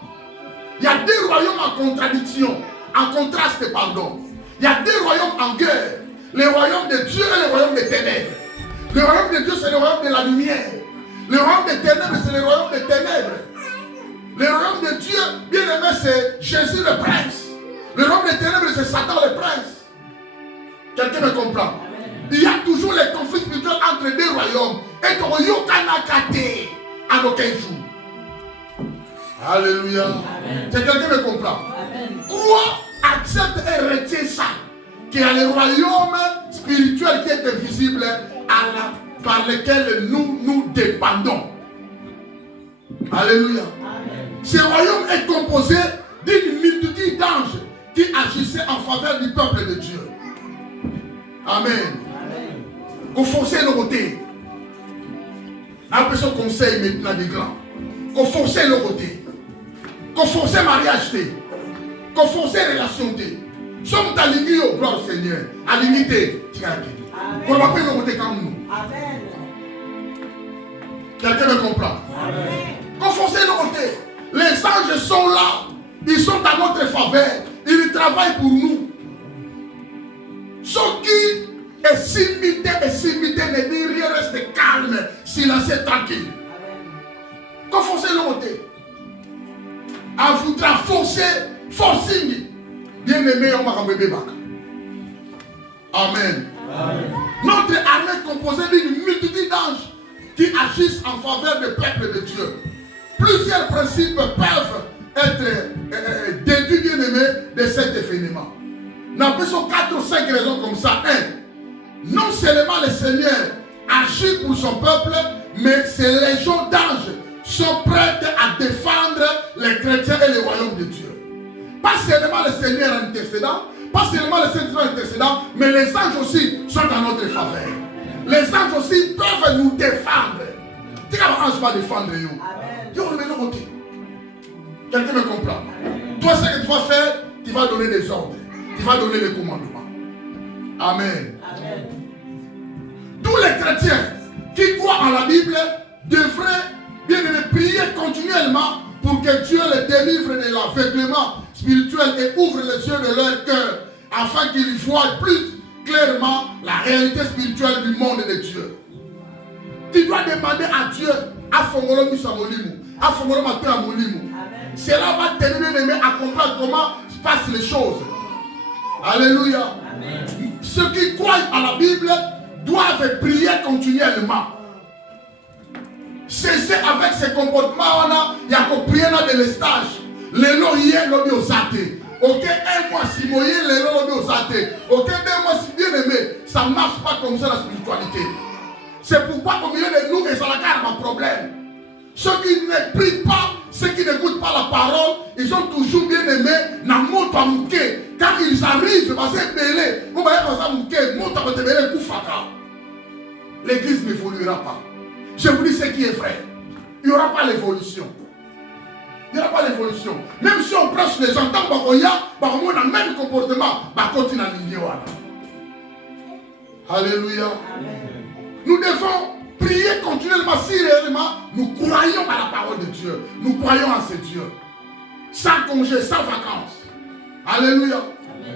Il y a deux royaumes en contradiction, en contraste, pardon. Il y a deux royaumes en guerre. Le royaume de Dieu et le royaume des ténèbres. Le royaume de Dieu, c'est le royaume de la lumière. Le royaume des ténèbres, c'est le royaume des ténèbres. Le royaume de Dieu, bien aimé, c'est Jésus le prince. Le royaume des ténèbres, c'est Satan le prince. Quelqu'un me comprend? Il y a toujours les conflits spirituels entre deux royaumes. Et ton royaume kanakate à aucun jour. Alléluia. Quelqu'un me comprend? Crois, accepte et retiens ça. Qu'il y a le royaume spirituel qui est invisible par lequel nous dépendons. Alléluia. Ce royaume est composé d'une multitude d'anges qui agissaient en faveur du peuple de Dieu. Amen. Qu'on force le côté. Après son conseil maintenant des grands. Qu'on force le côté. Qu'on force mariage. Qu'on force relation. Sommes alignés au gloire au Seigneur. Alignés. Qu'on va pas le côté comme nous. Amen. Quelqu'un me comprend? Amen. Qu'on force le côté. Les anges sont là. Ils sont à notre faveur. Ils travaillent pour nous. Ceux qui est s'imité ne dit rien, reste calme, silencieux, tranquille. Quand forcer le côté, on voudra forcer, forcing. Bien aimé, on va bébé. Amen. Notre armée est composée d'une multitude d'anges qui agissent en faveur du peuple de Dieu. Plusieurs principes peuvent être déduits, bien aimé, de cet événement. Nous avons 4 ou 5 raisons comme ça. 1. Non seulement le Seigneur agit pour son peuple, mais ces légions d'anges sont prêtes à défendre les chrétiens et le royaume de Dieu. Pas seulement le Seigneur intercédant, pas seulement le Seigneur intercédant, mais les anges aussi sont en notre faveur. Les anges aussi peuvent nous défendre. Tu sais qu'un ange va défendre nous. Quelqu'un me comprend? Toi, ce que tu vas faire, tu vas donner des ordres. Tu vas donner les commandements. Amen. Amen. Tous les chrétiens qui croient en la Bible devraient bien prier continuellement pour que Dieu les délivre de l'aveuglement spirituel et ouvre les yeux de leur cœur afin qu'ils voient plus clairement la réalité spirituelle du monde de Dieu. Tu dois demander à Dieu, à Fongolo Musamolimu, à Fongolo Maté Amolimu. Cela va t'aider à comprendre comment se passent les choses. Alléluia. Amen. Ceux qui croient à la Bible doivent prier continuellement. Cesser avec ces comportements, il y a qu'on prie dans des stages. Les lois hier l'ont mis aux athées. Ok, un mois si moyen, les lois l'ont mis aux athées. Ok, 2 mois si bien aimé, ça ne marche pas comme ça la spiritualité. C'est pourquoi au milieu de nous, et ça la garde un problème. Ceux qui ne prient pas, ceux qui n'écoutent pas la parole, ils sont toujours bien aimés dans le monde à mouquer. Quand ils arrivent, parce que belé, vous voyez comme ça mouquer, monde à belé koufaka. L'église n'évoluera pas. Je vous dis ce qui est vrai. Il n'y aura pas l'évolution. Il n'y aura pas l'évolution. Même si on prêche les gens, tant qu'on y a le même comportement, on continue à l'ignorer. Alléluia. Nous devons prier continuellement si réellement nous croyons à la parole de Dieu. Nous croyons en ce Dieu. Sans congé, sans vacances. Alléluia.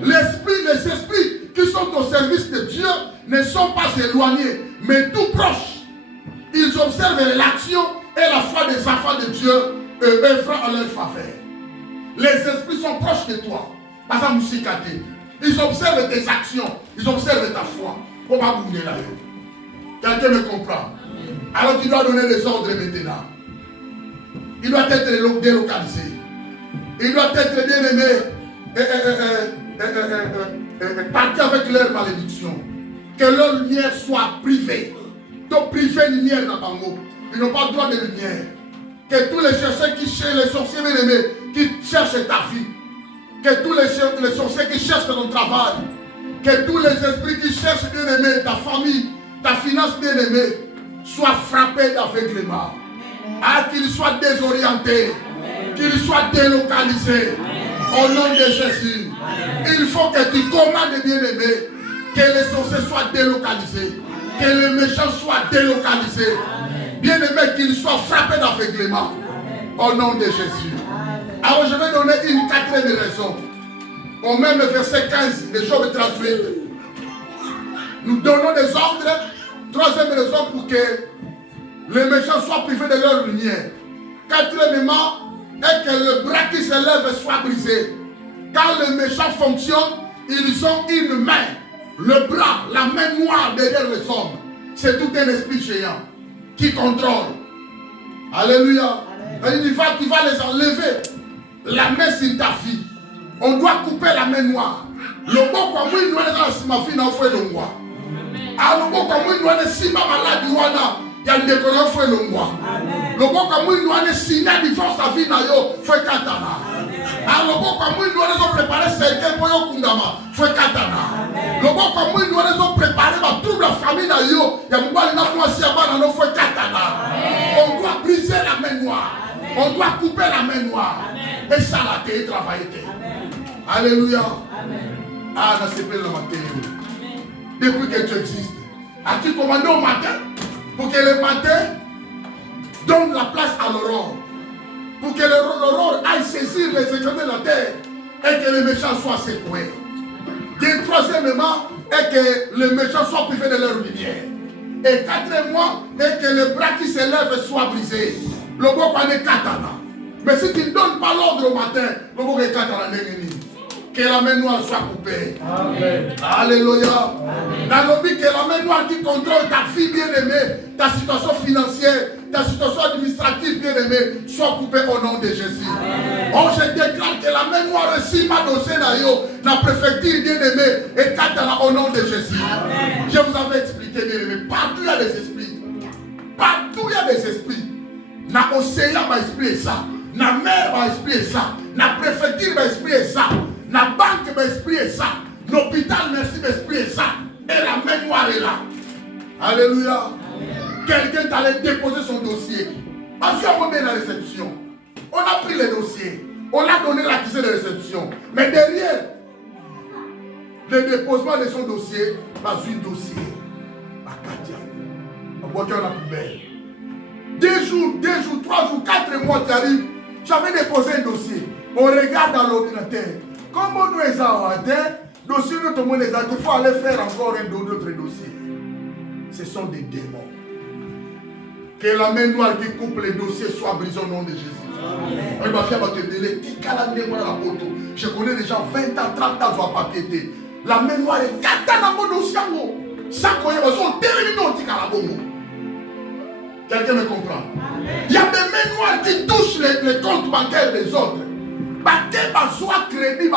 Les esprits qui sont au service de Dieu ne sont pas éloignés, mais tout proches. Ils observent l'action et la foi des enfants de Dieu œuvrant en leur faveur. Les esprits sont proches de toi. Par exemple, ils observent tes actions, ils observent ta foi. On va bouger là. Quelqu'un me comprend. Alors tu dois donner des ordres maintenant. Il doit être délocalisé. Il doit être bien aimé. Partir avec leur malédiction. Que leur lumière soit privée. Donc privé lumière dans ton mot. Ils n'ont pas le droit de lumière. Que tous les chercheurs qui cherchent, les sorciers bien aimés, qui cherchent ta vie. Que tous les sorciers qui cherchent ton travail. Que tous les esprits qui cherchent bien aimé ta famille, ta finance bien aimée, soient frappés d'aveuglement. Ah, qu'ils soient désorientés. Qu'ils soient délocalisés. Au nom de Jésus. Il faut que tu commandes bien aimé que les sorciers soient délocalisés. Que les méchants soient délocalisés. Bien aimé, qu'ils soient frappés d'aveuglement. Au nom de Jésus. Alors je vais donner une 4e raison. Au même verset 15 de Job 38. Nous donnons des ordres. 3e raison pour que les méchants soient privés de leur lumière. 4e, est que le bras qui se lève soit brisé. Quand les méchants fonctionnent, ils ont une main. Le bras, la main noire derrière les hommes. C'est tout un esprit géant qui contrôle. Alléluia. Il va les enlever. La main sur ta vie. On doit couper la main noire. Le bon comme il doit être ma fille dans le feu de moi. Alors le bon comme il doit être si ma malade il y a des décollants feu de moi. Le bon comme il doit être si na divorce sa vie na yo feu katana. Alors le bon comme il doit être préparer certains pour yo kundama feu katana. Le bon comme il doit être préparer ma trouble la famille na yo il y a mbali na moi si abana no feu katana. On doit briser la main noire. On doit couper la main noire. Et ça la terre travailler. Alléluia. Ah, dans ce pays le matin. Depuis que tu existes, as-tu commandé au matin pour que le matin donne la place à l'aurore? Pour que l'aurore aille saisir les éléments de la terre et que les méchants soient secoués. Et 3e est que les méchants soient privés de leur lumière. Et 4e est que le bras qui se lève soit brisé. Le bon est katana. Mais si tu ne donnes pas l'ordre au matin, le bon est katana. Que la main noire soit coupée. Amen. Alléluia. Dans le but que la main noire qui contrôle ta vie bien aimée, ta situation financière, ta situation administrative bien aimée, soit coupée au nom de Jésus. Oh, je déclare que la main noire aussi m'a dossé dans la préfecture bien aimée et katana au nom de Jésus. Amen. Je vous avais expliqué bien aimé, partout il y a des esprits. Partout il y a des esprits. Dans l'océan, il y a esprit ça. Dans la mer, il y a esprit ça. Dans la préfecture, il y a esprit ça. La banque m'esprit est ça. L'hôpital m'esprit est ça. Et la main noire est là. Alléluia. Quelqu'un t'allait déposer son dossier. Parce qu'on est dans la réception. On a pris les dossiers. On a donné l'accusé de réception. Mais derrière le déposement de son dossier, pas un dossier. À Katia. On voit qu'il y a la poubelle. 2 jours, 3 jours, 4 mois qui arrivent. J'avais déposé un dossier. On regarde dans l'ordinateur. Comment nous les avons, Dossier de tout le monde est là. Il faut aller faire encore un autre dossier. Ce sont des démons. Que la main noire qui coupe les dossiers soit brisée au nom de Jésus. Je connais des gens 20 ans, 30 ans, sont pas pété. La main noire est 4 ans dans mon dossier. Quelqu'un me comprend? Il y a des mains noires qui touchent les comptes bancaires des autres. Crédit,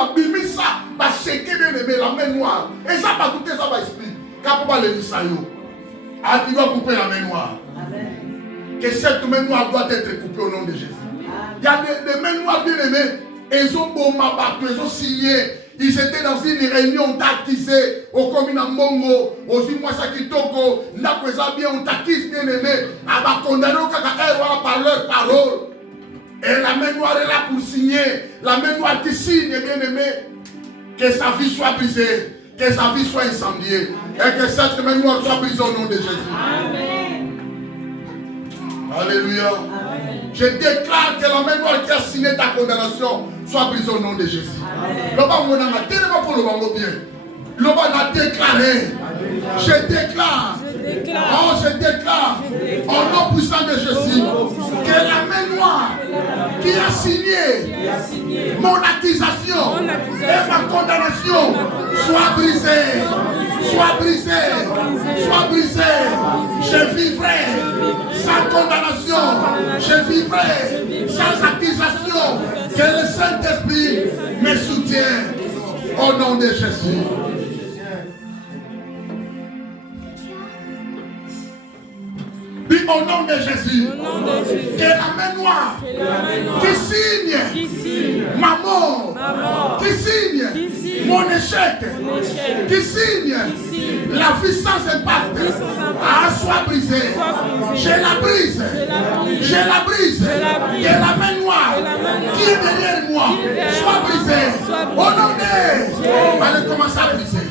la main noire. Et ça va coûter, ça va expliquer. Quand on va le dire, tu dois couper la main noire. Que cette main noire doit être coupée au nom de Jésus. Il y a des mains noires bien aimées. Ils ont ils ont signé. Ils étaient dans une réunion tactisée au commune Mbongo, aux Imouassa Kitoko, n'a pas bien, on tactise bien aimé, à va condamner au Kaka par leur parole. Et la main noire est là pour signer. La main noire qui signe, bien aimé, que sa vie soit brisée, que sa vie soit incendiée, et que cette main noire soit brisée au nom de Jésus. Amen. Alléluia. Amen. Je déclare que la main noire qui a signé ta condamnation soit brisée au nom de Jésus. L'homme a déclaré. Je déclare. Oh, je déclare au nom puissant de Jésus que la main noire qui a signé mon accusation et ma condamnation soit brisée. Soit brisée. Soit brisée. Je vivrai sans condamnation. Je vivrai sans accusation. Que le Saint-Esprit me soutient au nom de Jésus. Puis au nom de Jésus, que la main noire qui signe ma mort, qui signe mon échec, qui signe la vie sans impact, soit brisée. Je la brise. Je la brise. Que la main noire qui est derrière moi soit brisée. Au nom de Jésus, allez commencer à briser.